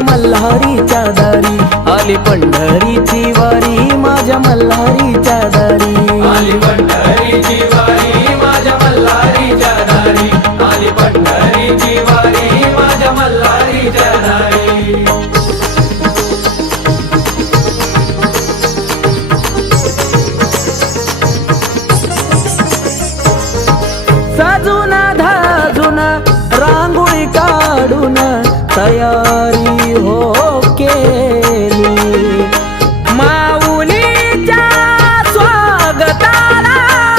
माझ्या मल्हारीच्या दारी, आली पंढरीची वारी माझ्या मल्हारीच्या दारी, आली पंढरीची वारी माझ्या मल्हारीच्या दारी, आली पंढरीची वारी माझ्या मल्हारीच्या दारी. साजून धाजून रांगोळी काढून तयारी